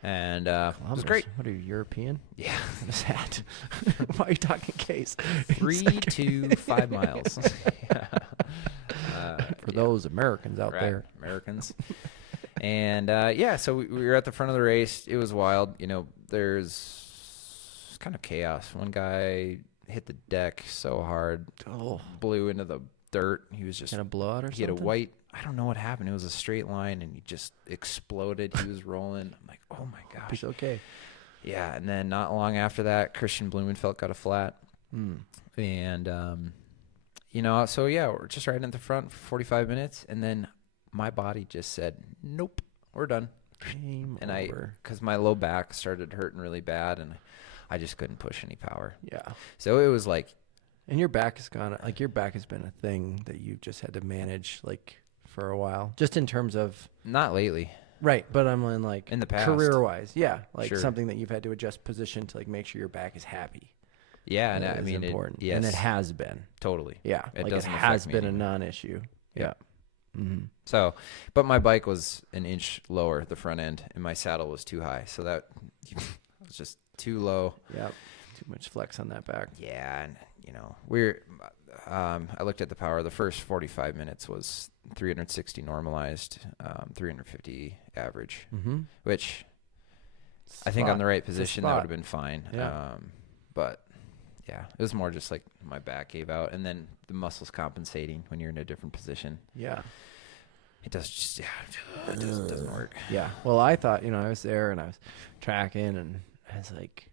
And it was great. What are you, European? Yeah. What is that? Why are you talking case? 3 to 5 miles. For those Americans out there. Americans. And, so we were at the front of the race. It was wild. There's kind of chaos. One guy hit the deck so hard, blew into the dirt. He was just kind of blowout or something. He had a white. I don't know what happened. It was a straight line, and he just exploded. He was rolling. I'm like, oh my gosh. He's okay. Yeah, and then not long after that, Christian Blumenfeld got a flat, and so we're just riding at the front for 45 minutes, and then my body just said, nope, we're done. Game and over. because my low back started hurting really bad, and I just couldn't push any power. Yeah. So it was like, And your back has gone, like your back has been a thing that you've just had to manage like for a while, just in terms of. not lately. Right. But I'm in like In the past. career wise. Yeah. Like Sure. something that you've had to adjust position to like make sure your back is happy. Yeah, and That I is mean, important. yes, And it has been. totally. Yeah. It like doesn't it affect has me been a anymore. non-issue. Yeah. Mm-hmm. So, but my bike was an inch lower, the front end, and my saddle was too high. So that was just too low. Yep. Too much flex on that back. Yeah, and I looked at the power. The first 45 minutes was 360 normalized, 350 average, which I think on the right position that would have been fine. Yeah. But yeah, it was more just like my back gave out, and then the muscles compensating when you're in a different position. Yeah. It does just, it doesn't work. Yeah. Well, I thought, I was there and I was tracking and I was like,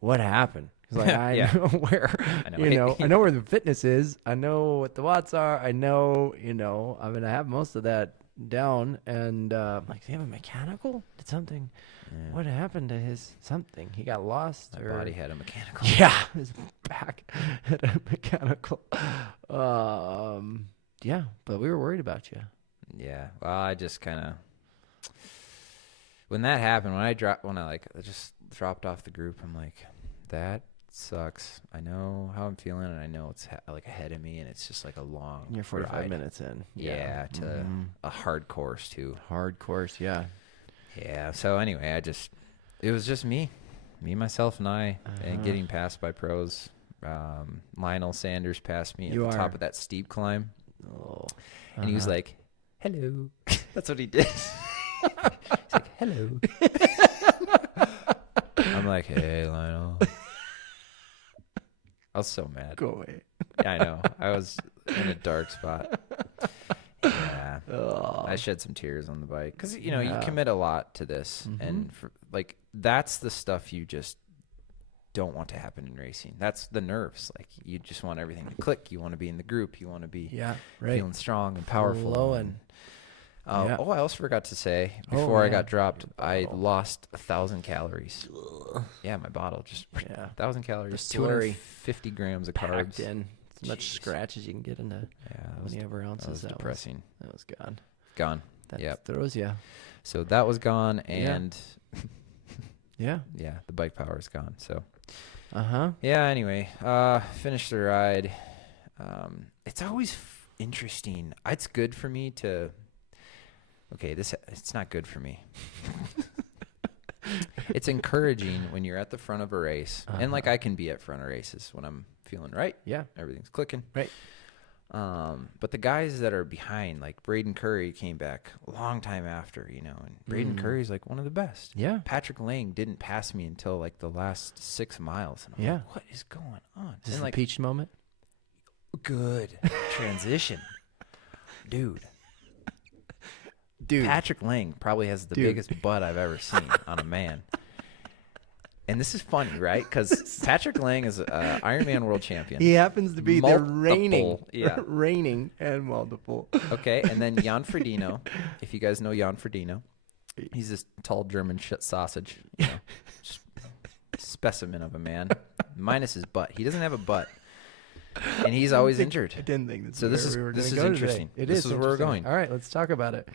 what happened? Because like, I know where, I know where the fitness is. I know what the watts are. I know, I mean, I have most of that down. And I'm like, do you have a mechanical? Did something, what happened to his something? He got lost? My body had a mechanical. Yeah. His back had a mechanical. Yeah. But we were worried about you. Yeah. Well, I just kind of, when that happened, I just dropped off the group, I'm like, that sucks. I know how I'm feeling, and I know it's like ahead of me, and it's just like a long. You're 45 ride. minutes in. Yeah, to a hard course too. Hard course, yeah. Yeah. So anyway, it was just me, myself, and I, and getting passed by pros. Lionel Sanders passed me at the top of that steep climb, and he was like, "Hello." That's what he did. He's like, "Hello." I'm like, "Hey, Lionel." I was so mad. Go away. Yeah, I know. I was in a dark spot. Yeah. I shed some tears on the bike because, you commit a lot to this. And that's the stuff you just don't want to happen in racing. That's the nerves. Like, you just want everything to click. You want to be in the group. You want to be feeling strong and powerful. Flowing. I also forgot to say, before I got dropped, I lost 1,000 calories. Yeah, my bottle just 1,000 calories, 250 grams of carbs. In as much scratch as you can get into. Whatever ounces. That was depressing. That was gone. Gone. That throws you. So that was gone, and yeah, the bike power is gone. So yeah. Anyway, finished the ride. It's always interesting. It's good for me to. Okay, it's not good for me. It's encouraging when you're at the front of a race, and like I can be at front of races when I'm feeling right. Yeah, everything's clicking. Right. But the guys that are behind, like Braden Curry, came back a long time after, and Braden Curry's like one of the best. Yeah. Patrick Lang didn't pass me until like the last 6 miles, and I'm like, what is going on? Is this like the peach moment? Good transition, dude. Dude, Patrick Lang probably has the biggest butt I've ever seen on a man. And this is funny, right? Because Patrick Lang is an Ironman world champion. He happens to be the reigning and multiple. Okay, and then Jan Frodeno. If you guys know Jan Frodeno, he's this tall German sausage, just specimen of a man, minus his butt. He doesn't have a butt, and he's always injured. I didn't think so. This is interesting. This is where we're going. All right, let's talk about it.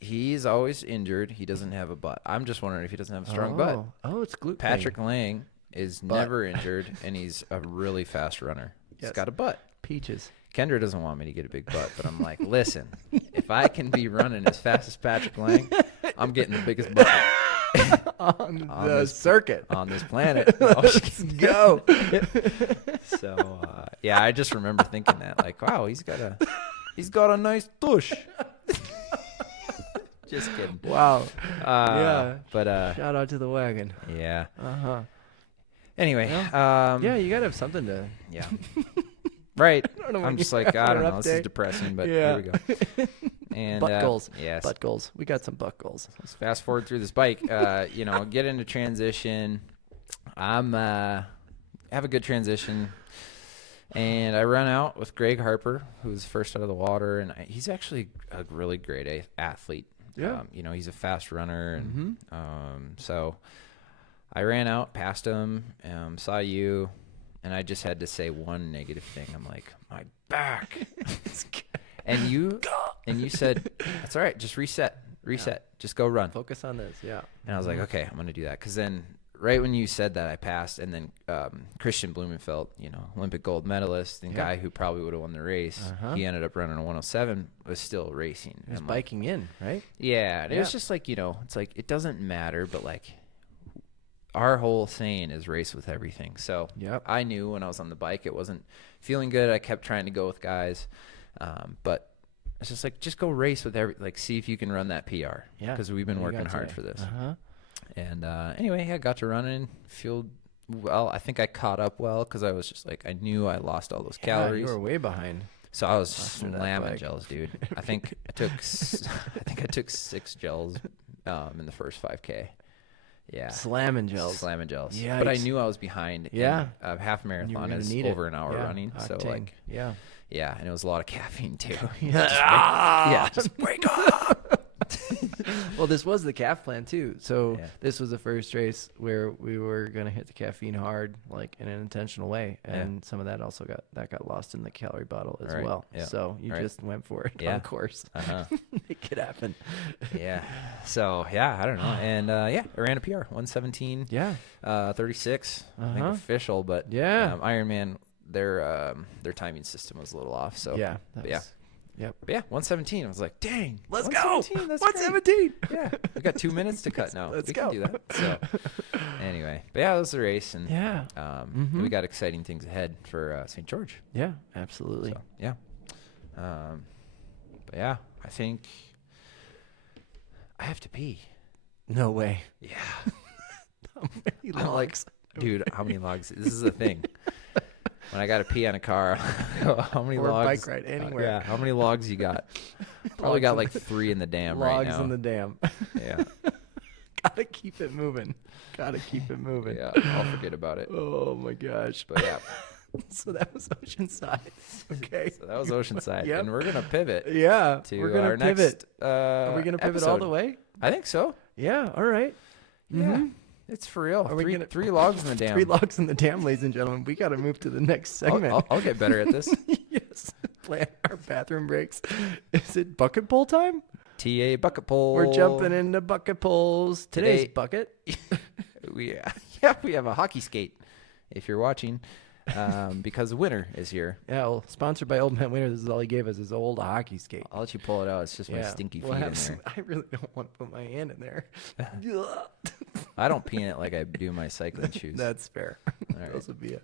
He's always injured. He doesn't have a butt. I'm just wondering if he doesn't have a strong butt. Oh, it's glute. Patrick Lang is never injured, and he's a really fast runner. He's got a butt. Peaches. Kendra doesn't want me to get a big butt, but I'm like, listen, if I can be running as fast as Patrick Lang, I'm getting the biggest butt on the circuit on this planet. Let's go. So I just remember thinking that, like, wow, he's got a nice tush. Just kidding. Wow. But shout out to the wagon. Yeah. Anyway, you gotta have something to. Yeah. Right. I'm just like, I don't know. This is depressing, but here we go. And butt goals. Yes. Butt goals. We got some butt goals. Let's fast forward through this bike. Get into transition. Have a good transition. And I run out with Greg Harper, who's first out of the water, and he's actually a really great athlete. Yeah. You know, he's a fast runner. And so I ran out, passed him, saw you, and I just had to say one negative thing. I'm like, my back. and you said, that's all right. Just reset, just go run. Focus on this. Yeah. And I was like, okay, I'm going to do that. Cause then right when you said that, I passed. And then Christian Blumenfeld, you know, Olympic gold medalist and guy who probably would have won the race. He ended up running a 107, was still racing. He was biking in, right? Yeah. And it was just like, you know, it's like, it doesn't matter, but like our whole saying is race with everything. So I knew when I was on the bike, it wasn't feeling good. I kept trying to go with guys. But it's just like, just go race with see if you can run that PR. Yeah. Cause we've been working hard for this. And anyway, I got to running, feel well. I think I caught up well because I was just like, I knew I lost all those calories. You were way behind. So I was slamming gels, dude. I think I took 6 gels in the first 5K. Yeah, slamming gels. Yeah, but I knew I was behind. Yeah, a half marathon is over an hour running. Octane. So like, yeah, and it was a lot of caffeine too. Just wake up. Well, this was the calf plan too. So this was the first race where we were going to hit the caffeine hard, like in an intentional way. And some of that also got lost in the calorie bottle as well. Yeah. So you just went for it on course. Make it happen. Yeah. So I don't know. And I ran a PR 117. 36. I think official, but Ironman, their timing system was a little off. So But 117. I was like, dang, let's go. 117. Yeah, we got 2 minutes to cut now. Let's we go. Can do that. So anyway, but that was the race, and we got exciting things ahead for St. George. Yeah, absolutely. So, but I think I have to pee. No way. Yeah. How many logs? Dude, how many logs? This is the thing. When I got to pee on a car, how many or logs? Or bike ride, anywhere. How many logs you got? Probably got like 3 in the dam right now. Logs in the dam. Yeah. Gotta keep it moving. Yeah, I'll forget about it. Oh, my gosh. But yeah. So that was Oceanside. Okay. So that was Oceanside. And we're going to pivot. Yeah. To we're going to pivot. Are we going to pivot episode. all the way? I think so. Yeah. All right. Yeah. It's for real. Are we 3 logs in the dam. 3 logs in the dam, ladies and gentlemen. We got to move to the next segment. I'll get better at this. Yes. Plan our bathroom breaks. Is it bucket pull time? TA bucket pull. We're jumping into bucket pulls. Today's bucket. We have a hockey skate if you're watching. Because winter is here. Yeah, well, sponsored by Old Man Winter. This is all he gave us, his old hockey skate. I'll let you pull it out. It's just my stinky feet in there. I really don't want to put my hand in there. I don't pee in it like I do my cycling shoes. That's fair. Right. Those would be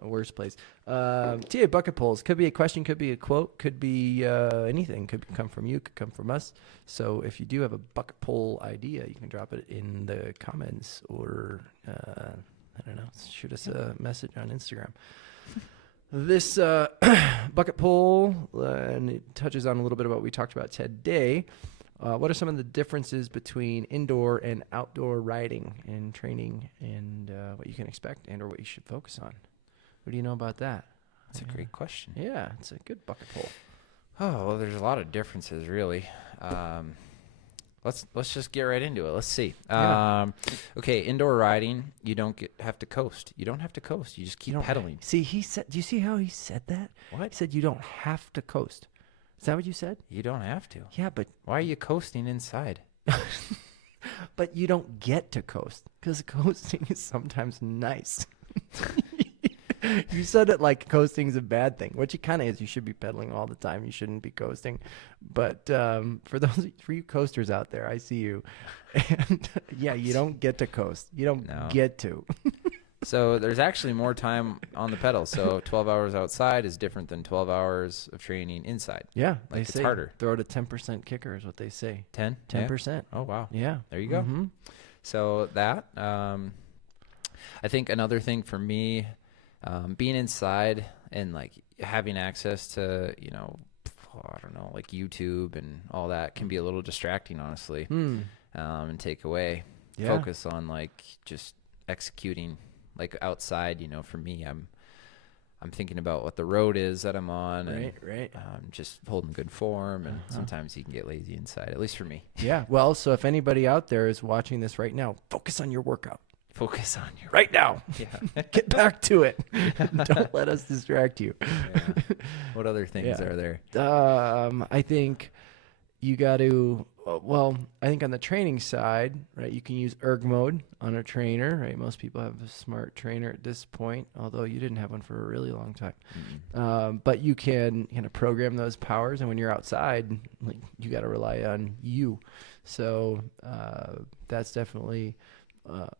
a worse place. TA bucket pulls. Could be a question, could be a quote, could be anything. Could come from you, could come from us. So if you do have a bucket pull idea, you can drop it in the comments or... I don't know. Shoot us a message on Instagram. This bucket pull, and it touches on a little bit about what we talked about today. What are some of the differences between indoor and outdoor riding and training, and what you can expect and or what you should focus on? What do you know about that? That's a great question. Yeah, it's a good bucket pull. Oh, well, there's a lot of differences, really. Let's just get right into it. Let's see. Okay, indoor riding, you don't have to coast. You don't have to coast. You just keep pedaling. See, he said. Do you see how he said that? What? He said you don't have to coast. Is that what you said? You don't have to. Yeah, but why are you coasting inside? But you don't get to coast because coasting is sometimes nice. You said it like coasting is a bad thing, which it kind of is. You should be pedaling all the time. You shouldn't be coasting. But for you coasters out there, I see you. And you don't get to coast. You don't get to. So there's actually more time on the pedal. So 12 hours outside is different than 12 hours of training inside. Yeah, like it's harder. Throw it a 10% kicker is what they say. 10%? Yeah. Oh, wow. Yeah. There you go. Mm-hmm. So that, I think another thing for me, being inside and like having access to, I don't know, like YouTube and all that can be a little distracting, honestly, and take away focus on like just executing like outside. For me, I'm thinking about what the road is that I'm on, and Right. just holding good form. And sometimes you can get lazy inside, at least for me. Yeah. Well, so if anybody out there is watching this right now, focus on your workout. Focus on your right now. Yeah. Get back to it. Don't let us distract you. Yeah. What other things are there? I think you got to, well, I think on the training side, right, you can use erg mode on a trainer, right? Most people have a smart trainer at this point, although you didn't have one for a really long time. Mm-hmm. But you can kind of program those powers, and when you're outside, like, you got to rely on you. So that's definitely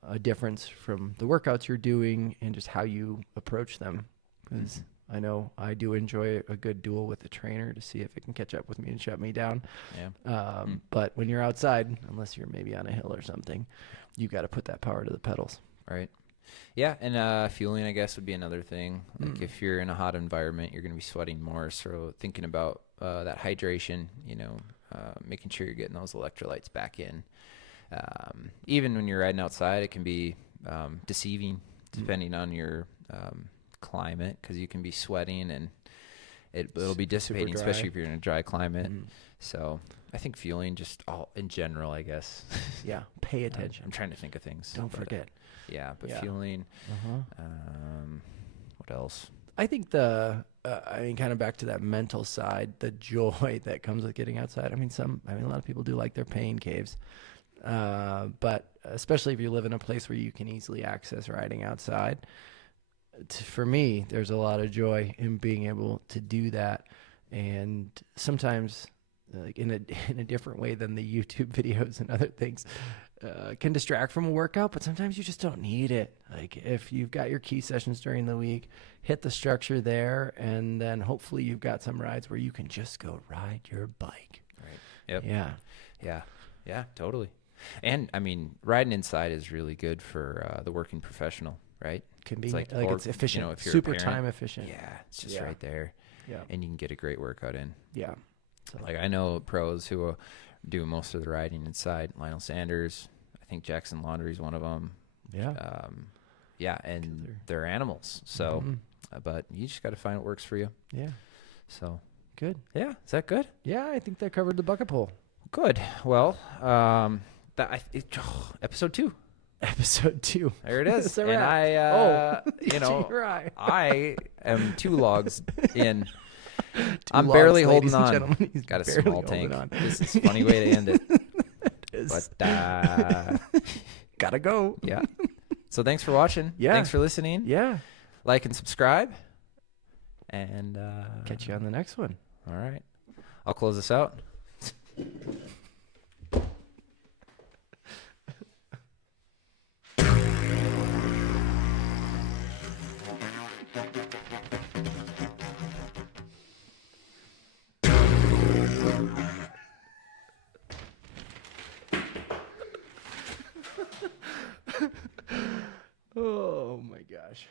a difference from the workouts you're doing and just how you approach them. Because I know I do enjoy a good duel with the trainer to see if it can catch up with me and shut me down. Yeah. But when you're outside, unless you're maybe on a hill or something, you got to put that power to the pedals. Right. Yeah, and fueling, I guess, would be another thing. Like if you're in a hot environment, you're going to be sweating more. So thinking about that hydration, making sure you're getting those electrolytes back in. Even when you're riding outside, it can be deceiving depending on your climate, because you can be sweating and it'll be dissipating, especially if you're in a dry climate. So I think fueling, just all in general, I guess. Yeah, pay attention. I'm trying to think of things. Don't forget. Fueling. What else? I think kind of back to that mental side, the joy that comes with getting outside. A lot of people do like their pain caves. But especially if you live in a place where you can easily access riding outside, for me, there's a lot of joy in being able to do that. And sometimes like in a different way than the YouTube videos and other things, can distract from a workout, but sometimes you just don't need it. Like if you've got your key sessions during the week, hit the structure there, and then hopefully you've got some rides where you can just go ride your bike. Right. Yep. Yeah. Yeah, totally. And riding inside is really good for the working professional, right? Can be. It's it's efficient, if you're super a parent, time efficient. Yeah, it's just right there. Yeah. And you can get a great workout in. Yeah. So I know pros who do most of the riding inside. Lionel Sanders, I think Jackson Laundry is one of them. Yeah. And they're animals. So, but you just got to find what works for you. Yeah. So good. Yeah. Is that good? Yeah, I think that covered the bucket pull. Good. Well, episode 2. Episode 2. There it is. And I am 2 logs in. I'm barely holding on. Got a small tank. This is a funny way to end it. But gotta go. Yeah. So thanks for watching. Yeah. Thanks for listening. Yeah. Like and subscribe. And catch you on the next one. All right. I'll close this out. Oh my gosh.